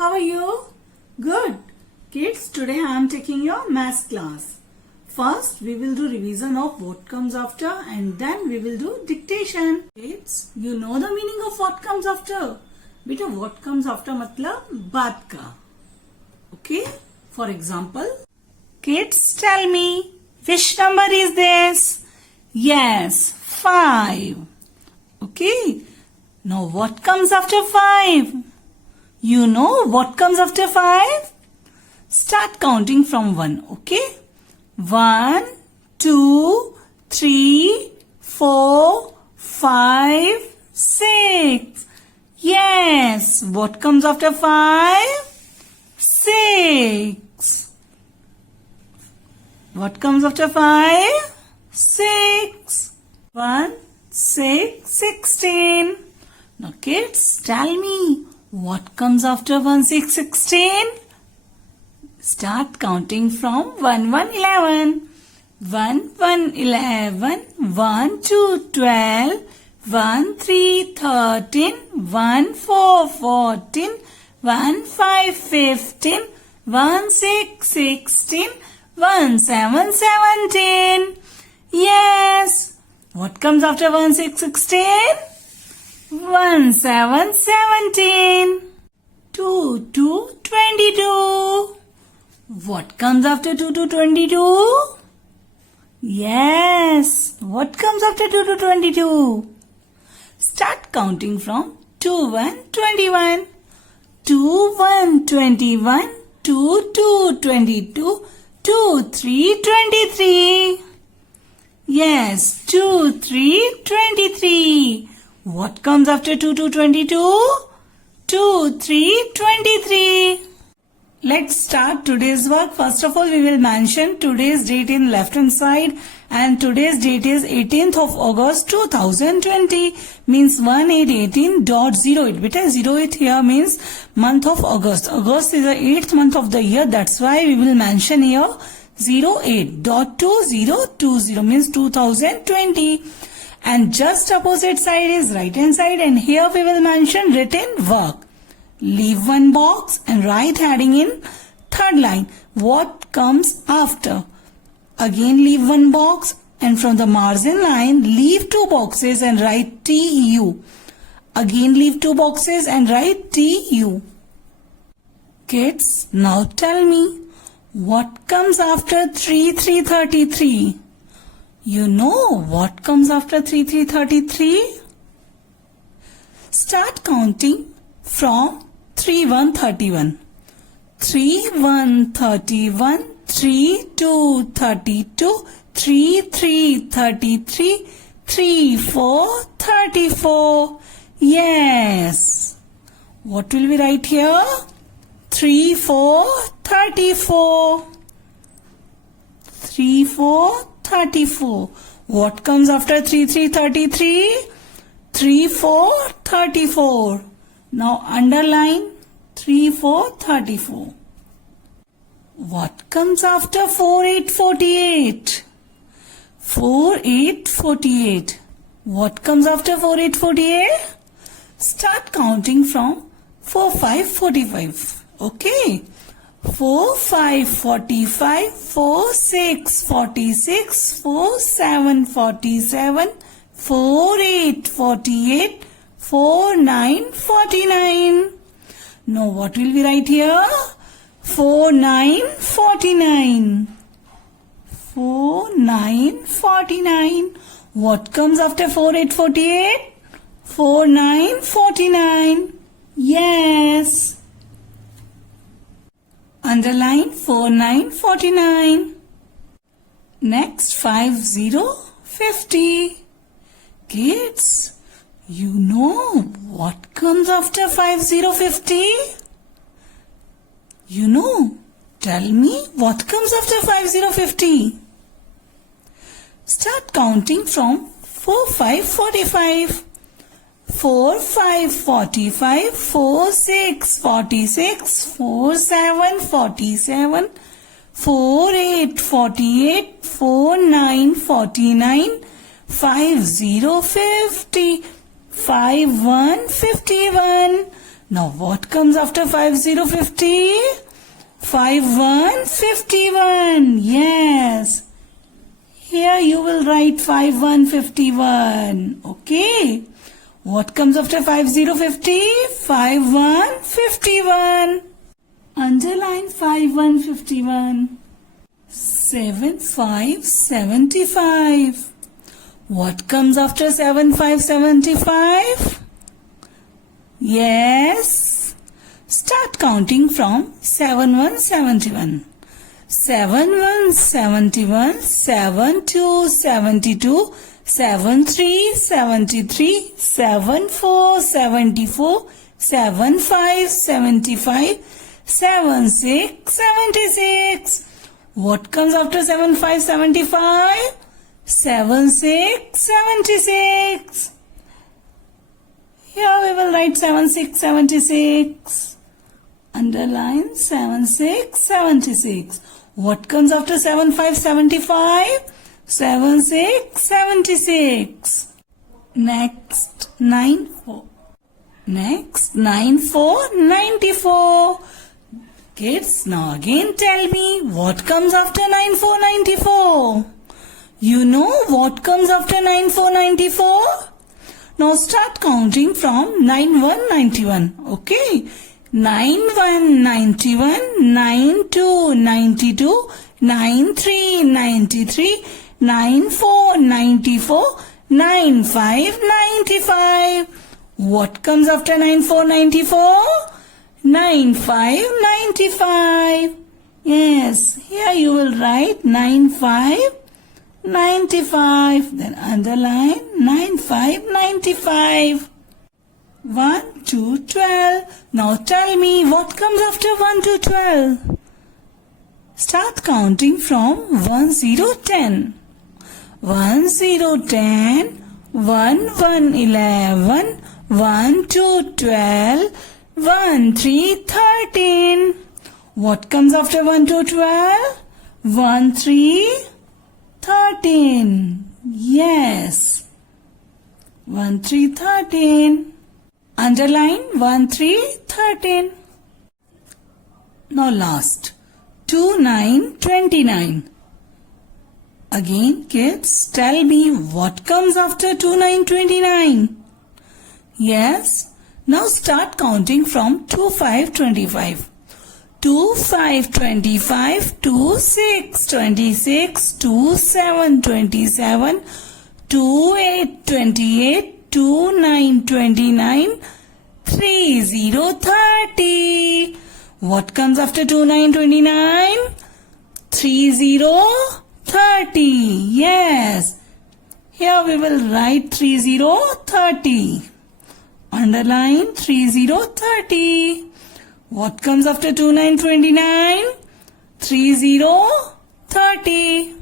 How are you? Good. Kids, today I am taking your maths class. First, we will do revision of what comes after and then we will do dictation. Kids, you know the meaning of what comes after? Beta, what comes after matlab baad ka. Okay? For example, kids, tell me, which number is this? Yes, 5. Okay? Now what comes after 5? You know what comes after 5? Start counting from 1. Okay? 1, 2, 3, 4, 5, 6. Yes. What comes after 5? 6. What comes after 5? 6. 1, 6, 16. Now kids, tell me, what comes after 1, 6, 16? Start counting from 1, 1, 11. 1, 1, 11. 1, 2, 12. 1, 3, 13. 1, 4, 14. 1, 5, 15. 1, 6, 16. 1, 7, 17. Yes. What comes after 1, 6, 16? 1, 7, 17. 2, 2, 22. What comes after 2 to 22? Yes. What comes after 2 to 22? Start counting from 2, 1, 21. 2, 1, 21. 2, 2, 22. 2, 3, 23. Yes. 2, 3, 23. What comes after 2 to 22? 2, 3, 23. Let's start today's work. First of all, we will mention today's date in left hand side and today's date is 18th of August 2020 means 1818.08. Beta 08 here means month of August. August is the 8th month of the year. That's why we will mention here 08.2020 means 2020. And just opposite side is right hand side and here we will mention written work. Leave one box and write heading in third line. What comes after? Again leave one box and from the margin line leave two boxes and write TU. Again leave two boxes and write TU. Kids, now tell me what comes after 3,333? You know what comes after 3,333? Start counting from 3, 1, 31. 3, 1, 31. 3, 2, 32. 3, 3, 33. 3, 4, 34. Yes. What will we write here? 3, 4, 34. 3, 4, 34. What comes after 3, 3, 33? 3, 4, 34. Now underline 3, 4, 34. What comes after 4, 8, 48? 4, 8, 48. What comes after 4, 8, 48? Start counting from 4, 5, 45. Okay. 4, 5, 45. 4, 6, 46. 4, 7, 47. 4, 8, 48. 4, 9, 49. Now what will we write here? 4, 9, 49. 4, 9, 49. What comes after 4, 8, 48? 4, 9, 49. Yes. Underline 4, 9, 49. Next 5, 0, 50. Kids, you know what comes after 5, 0, 50? You know. Tell me what comes after 5, 0, 50? Start counting from 4, 5, 45. 4, 5, 45. 4, 6, 46. 4, 7, 47. 4, 8, 48. 4, 9, 49. 5, 0, 50. 5, 1, 51. Now what comes after 5050? 5151. Yes. Here you will write 5151. Okay. What comes after 5050? 5151. Underline 5151. 7575. What comes after 7575? Yes. Start counting from 7171. 7171, 7272, 7373, 7474, 7575, 7676. What comes after 7575? 7676. Here we will write 7676. Underline 7676. What comes after 7575? 7676. Next 94. Next 9494. Kids, now again tell me what comes after 9494. You know what comes after 9494? Now start counting from 9191. Okay. 9191, 9292, 9393, 9494, 9595. What comes after 9494? 9595. Yes, here you will write 9595. Then underline 9595. 1 to 12. Now tell me what comes after 1 to 12. Start counting from 1010. 1010, 1111, 12, 1313. What comes after 1 to 12? 1313. Yes. 1313. Underline 1313. Now last 2929. Again kids, tell me what comes after 2929. Yes. Now start counting from 2525. 2525, 2626, 2727, 2828, 2929, 3030. What comes after 2929? 3030. Yes. Here we will write 3030. Underline 3030. What comes after 2929? 3030.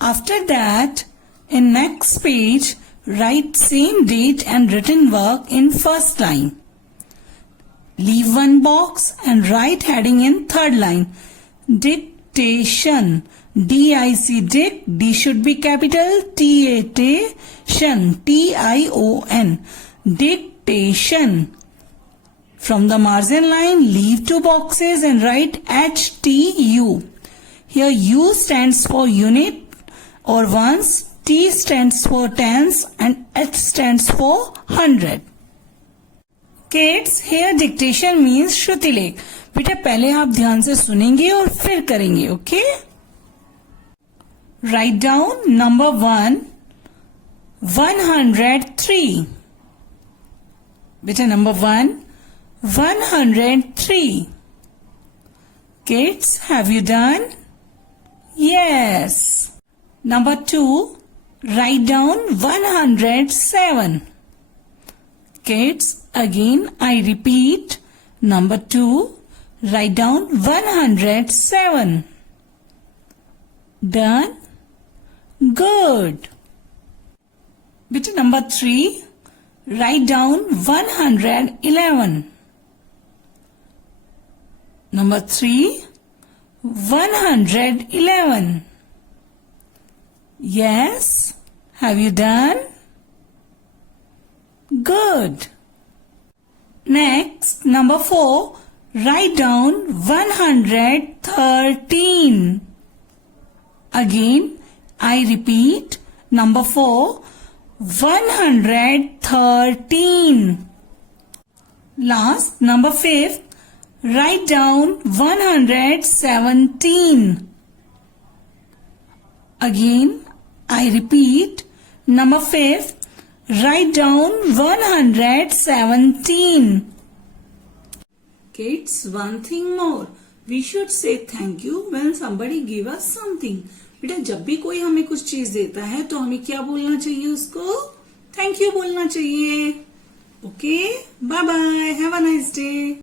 After that, in next page, write same date and written work in first line. Leave one box and write heading in third line. Dictation. D-I-C, dic. D should be capital. T-A-T-A-Tion. T-I-O-N. Dictation. From the margin line, leave two boxes and write HTU. Here U stands for unit or ones, T stands for tens and H stands for 100. Kids, here dictation means श्रुति लेख. बेटा पहले आप ध्यान से सुनेंगे और फिर करेंगे, ओके? Write down number 1, 103. बेटा number 1, 103. Kids, have you done? Yes. Number 2, write down 107. Kids, again I repeat. Number 2, write down 107. Done? Good. Bit number 3, write down 111. Number 3, 111. Yes? Have you done? Good. Next, number 4, write down 113. Again, I repeat, number 4, 113. Last, number 5, write down 117. Again, I repeat, number 5, write down 117. Kids, one thing more. We should say thank you when somebody give us something. बेटा जब भी कोई हमें कुछ चीज देता है तो हमें क्या बोलना चाहिए उसको? थैंक यू बोलना चाहिए. Okay, bye bye, have a nice day.